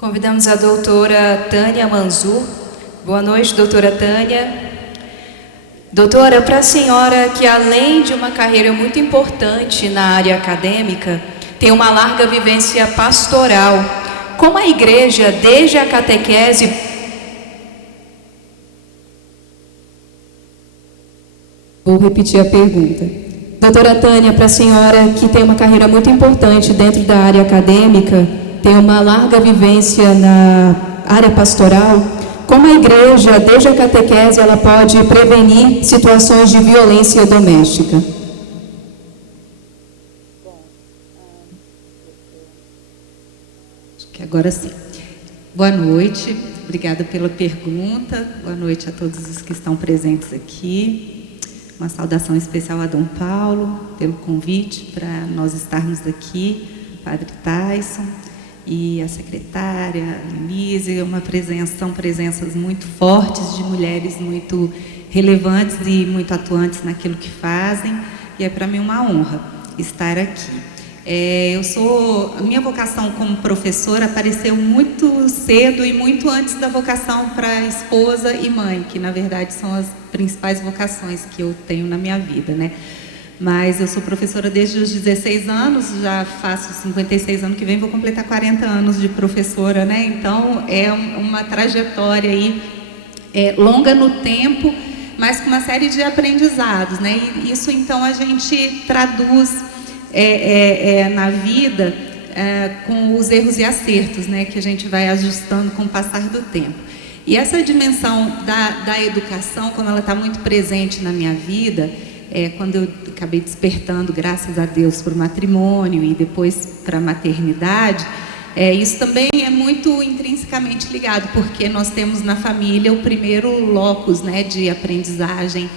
Convidamos a doutora Tânia Manzur. Boa noite, doutora Tânia. Doutora, para a senhora que além de uma carreira muito importante na área acadêmica, tem uma larga vivência pastoral, como a igreja, desde a catequese... Vou repetir a pergunta. Doutora Tânia, para a senhora que tem uma carreira muito importante dentro da área acadêmica, tem uma larga vivência na área pastoral, como a igreja, desde a catequese, ela pode prevenir situações de violência doméstica? Acho que agora sim. Boa noite, obrigada pela pergunta. Boa noite a todos os que estão presentes aqui. Uma saudação especial a Dom Paulo pelo convite para nós estarmos aqui, Padre Tyson e a secretária, Lenise. São presenças muito fortes de mulheres muito relevantes e muito atuantes naquilo que fazem, e é para mim uma honra estar aqui. A minha vocação como professora apareceu muito cedo e muito antes da vocação para esposa e mãe, que na verdade são as principais vocações que eu tenho na minha vida, né? Mas eu sou professora desde os 16 anos, já faço 56 anos que vem, vou completar 40 anos de professora, né? Então é uma trajetória aí longa no tempo, mas com uma série de aprendizados, né? E isso então a gente traduz na vida com os erros e acertos, né? Que a gente vai ajustando com o passar do tempo. E essa dimensão da educação, como ela está muito presente na minha vida, quando eu acabei despertando, graças a Deus, para o matrimônio e depois para a maternidade, isso também é muito intrinsecamente ligado, porque nós temos na família o primeiro locus, né, de aprendizagem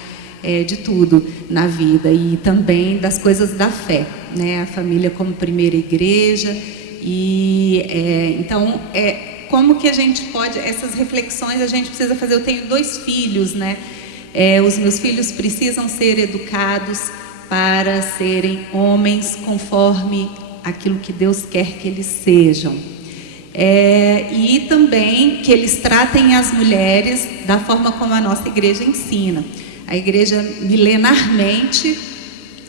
de tudo na vida e também das coisas da fé, né, a família como primeira igreja. E então, como que a gente pode, essas reflexões a gente precisa fazer. Eu tenho 2 filhos, né? Os meus filhos precisam ser educados para serem homens conforme aquilo que Deus quer que eles sejam. E também que eles tratem as mulheres da forma como a nossa igreja ensina. A igreja milenarmente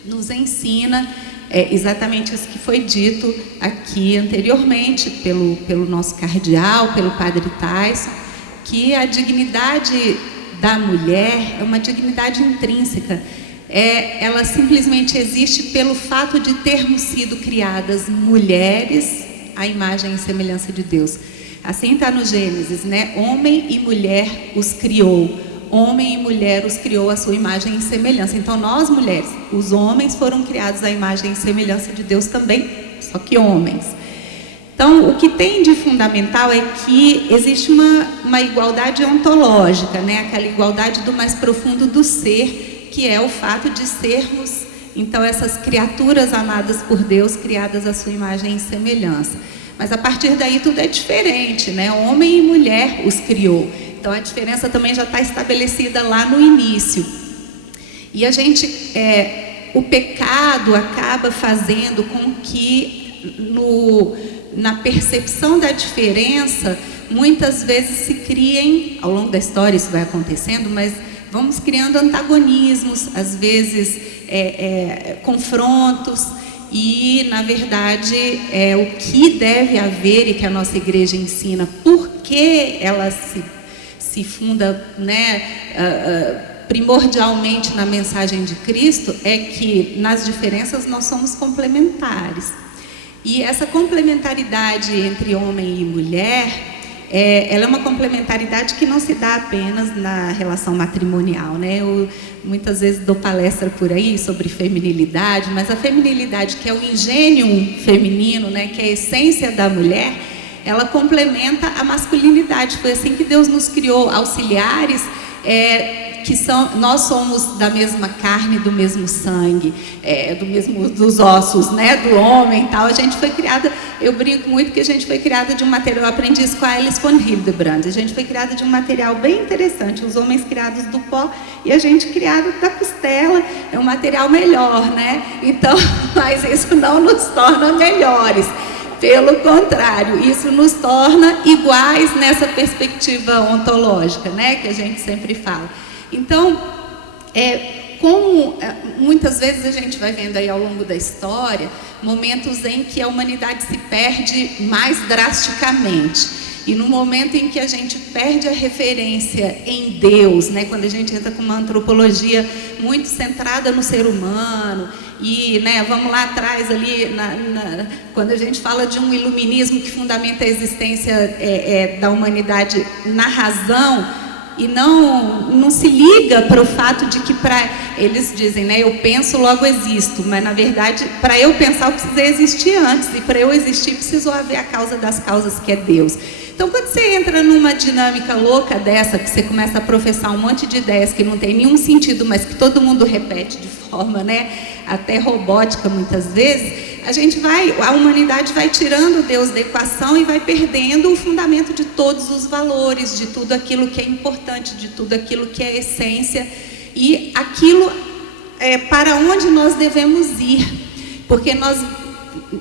nos ensina exatamente isso que foi dito aqui anteriormente pelo nosso cardeal, pelo Padre Tyson, que a dignidade da mulher é uma dignidade intrínseca. Ela simplesmente existe pelo fato de termos sido criadas mulheres à imagem e semelhança de Deus. Assim está no Gênesis, né? Homem e mulher os criou. Homem e mulher os criou à sua imagem e semelhança. Então nós mulheres, os homens foram criados à imagem e semelhança de Deus também, só que homens. Então, o que tem de fundamental é que existe uma igualdade ontológica, né? Aquela igualdade do mais profundo do ser, que é o fato de sermos, então, essas criaturas amadas por Deus, criadas à sua imagem e semelhança. Mas a partir daí tudo é diferente, né? Homem e mulher os criou. Então, a diferença também já está estabelecida lá no início. E a gente, o pecado acaba fazendo com que na percepção da diferença, muitas vezes se criem, ao longo da história isso vai acontecendo, mas vamos criando antagonismos, às vezes confrontos, e na verdade o que deve haver e que a nossa igreja ensina, porque ela se funda, né, primordialmente na mensagem de Cristo, é que nas diferenças nós somos complementares. E essa complementaridade entre homem e mulher, ela é uma complementaridade que não se dá apenas na relação matrimonial, né? Eu muitas vezes dou palestra por aí sobre feminilidade, mas a feminilidade, que é o ingênuo feminino, né, que é a essência da mulher, ela complementa a masculinidade. Foi assim que Deus nos criou, auxiliares, nós somos da mesma carne, do mesmo sangue, dos ossos, né, do homem e tal. A gente foi criada, eu brinco muito que a gente foi criada de um material, eu aprendi isso com a Alice von Hildebrand, a gente foi criada de um material bem interessante, os homens criados do pó e a gente criada da costela, é um material melhor, né? Então, mas isso não nos torna melhores. Pelo contrário, isso nos torna iguais nessa perspectiva ontológica, né, que a gente sempre fala. Então, como muitas vezes a gente vai vendo aí ao longo da história momentos em que a humanidade se perde mais drasticamente. E no momento em que a gente perde a referência em Deus, né, quando a gente entra com uma antropologia muito centrada no ser humano, e vamos lá atrás ali, quando a gente fala de um iluminismo que fundamenta a existência da humanidade na razão, e não se liga para o fato de que eles dizem, eu penso, logo existo, mas na verdade, para eu pensar eu precisei existir antes, e para eu existir preciso haver a causa das causas, que é Deus. Então, quando você entra numa dinâmica louca dessa, que você começa a professar um monte de ideias que não tem nenhum sentido, mas que todo mundo repete de forma, até robótica muitas vezes, a humanidade vai tirando Deus da equação e vai perdendo o fundamento de todos os valores, de tudo aquilo que é importante, de tudo aquilo que é essência, e aquilo para onde nós devemos ir, porque nós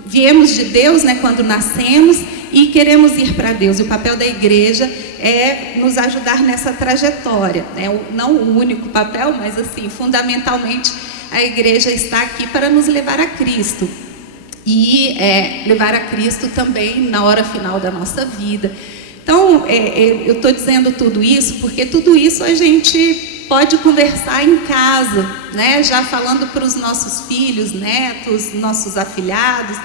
viemos de Deus, quando nascemos, e queremos ir para Deus, e o papel da igreja é nos ajudar nessa trajetória, não o único papel, mas assim, fundamentalmente a igreja está aqui para nos levar a Cristo, e levar a Cristo também na hora final da nossa vida. Então, eu estou dizendo tudo isso, porque tudo isso a gente pode conversar em casa, já falando para os nossos filhos, netos, nossos afilhados,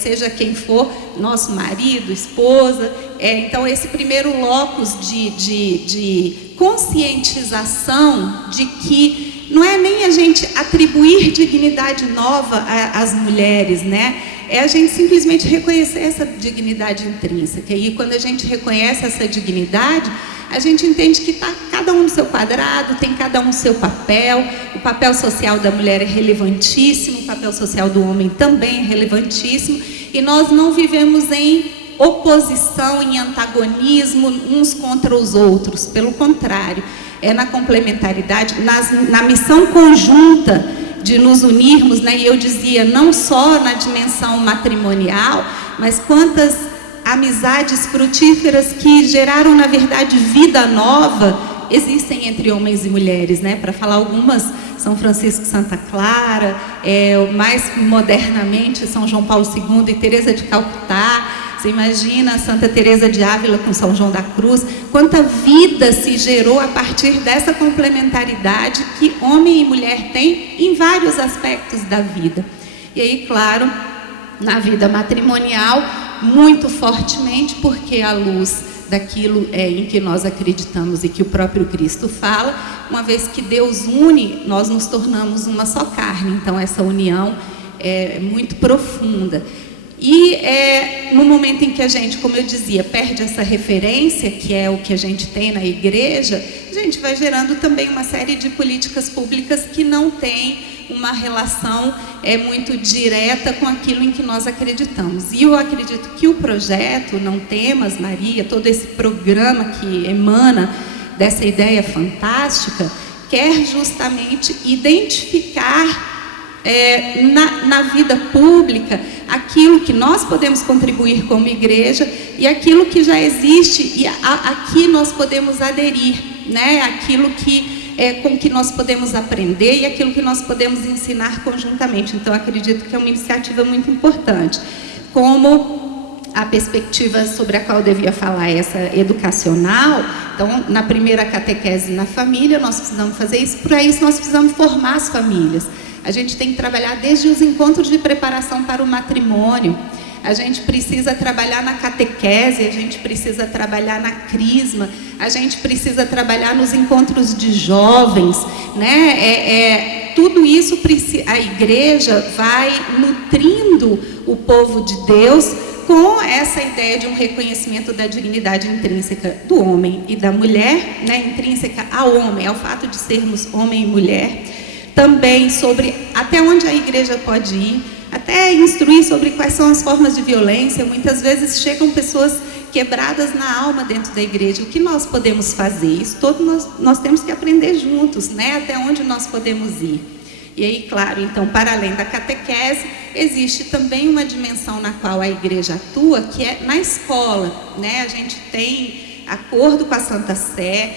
seja quem for, nosso marido, esposa. Então, esse primeiro locus de conscientização de que não é nem a gente atribuir dignidade nova às mulheres, é a gente simplesmente reconhecer essa dignidade intrínseca. E quando a gente reconhece essa dignidade, a gente entende que está cada um no seu quadrado, tem cada um o seu papel. O papel social da mulher é relevantíssimo, o papel social do homem também é relevantíssimo, e nós não vivemos em oposição, em antagonismo uns contra os outros, pelo contrário, é na complementaridade, na missão conjunta de nos unirmos, e eu dizia, não só na dimensão matrimonial, mas quantas amizades frutíferas que geraram, na verdade, vida nova, existem entre homens e mulheres, para falar algumas, São Francisco de Santa Clara, mais modernamente São João Paulo II e Teresa de Calcutá. Você imagina Santa Teresa de Ávila com São João da Cruz, quanta vida se gerou a partir dessa complementaridade que homem e mulher têm em vários aspectos da vida. E aí, claro, na vida matrimonial, muito fortemente, porque à luz daquilo em que nós acreditamos e que o próprio Cristo fala, uma vez que Deus une, nós nos tornamos uma só carne. Então essa união é muito profunda. E no momento em que a gente, como eu dizia, perde essa referência, que é o que a gente tem na igreja, a gente vai gerando também uma série de políticas públicas que não têm uma relação muito direta com aquilo em que nós acreditamos. E eu acredito que o projeto Não Temas, Maria, todo esse programa que emana dessa ideia fantástica, quer justamente identificar na vida pública aquilo que nós podemos contribuir como igreja e aquilo que já existe e aqui nós podemos aderir, aquilo com que nós podemos aprender e aquilo que nós podemos ensinar conjuntamente. Então acredito que é uma iniciativa muito importante, como a perspectiva sobre a qual eu devia falar, essa educacional. Então, na primeira catequese na família, nós precisamos fazer isso. Para isso, nós precisamos formar as famílias. A gente tem que trabalhar desde os encontros de preparação para o matrimônio. A gente precisa trabalhar na catequese, a gente precisa trabalhar na crisma, a gente precisa trabalhar nos encontros de jovens, tudo isso, a igreja vai nutrindo o povo de Deus com essa ideia de um reconhecimento da dignidade intrínseca do homem e da mulher, intrínseca ao homem, ao fato de sermos homem e mulher. Também sobre até onde a igreja pode ir, até instruir sobre quais são as formas de violência. Muitas vezes chegam pessoas quebradas na alma dentro da igreja. O que nós podemos fazer? Isso todo nós temos que aprender juntos, até onde nós podemos ir. E aí, claro, então, para além da catequese, existe também uma dimensão na qual a igreja atua, que é na escola, né? A gente tem acordo com a Santa Sé,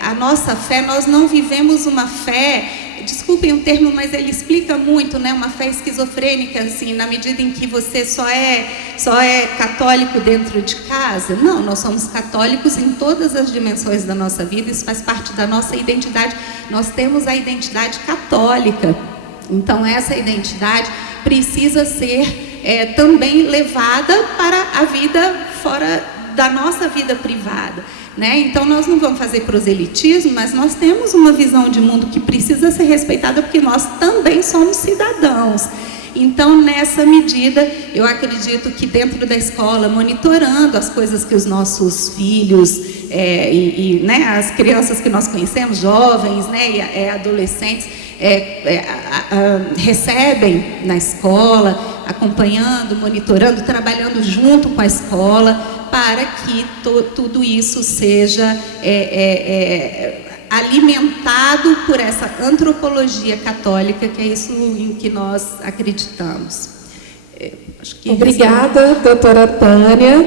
a nossa fé, nós não vivemos uma fé, desculpem o termo, mas ele explica muito, né? Uma fé esquizofrênica, assim, na medida em que você só é católico dentro de casa. Não, nós somos católicos em todas as dimensões da nossa vida, isso faz parte da nossa identidade. Nós temos a identidade católica, então essa identidade precisa ser também levada para a vida fora da nossa vida privada, né? Então nós não vamos fazer proselitismo, mas nós temos uma visão de mundo que precisa ser respeitada, porque nós também somos cidadãos. Então, nessa medida, eu acredito que dentro da escola, monitorando as coisas que os nossos filhos né, as crianças que nós conhecemos, jovens, né, e adolescentes, recebem na escola, acompanhando, monitorando, trabalhando junto com a escola, para que tudo isso seja alimentado por essa antropologia católica, que é isso em que nós acreditamos. Acho que obrigada, doutora Tânia.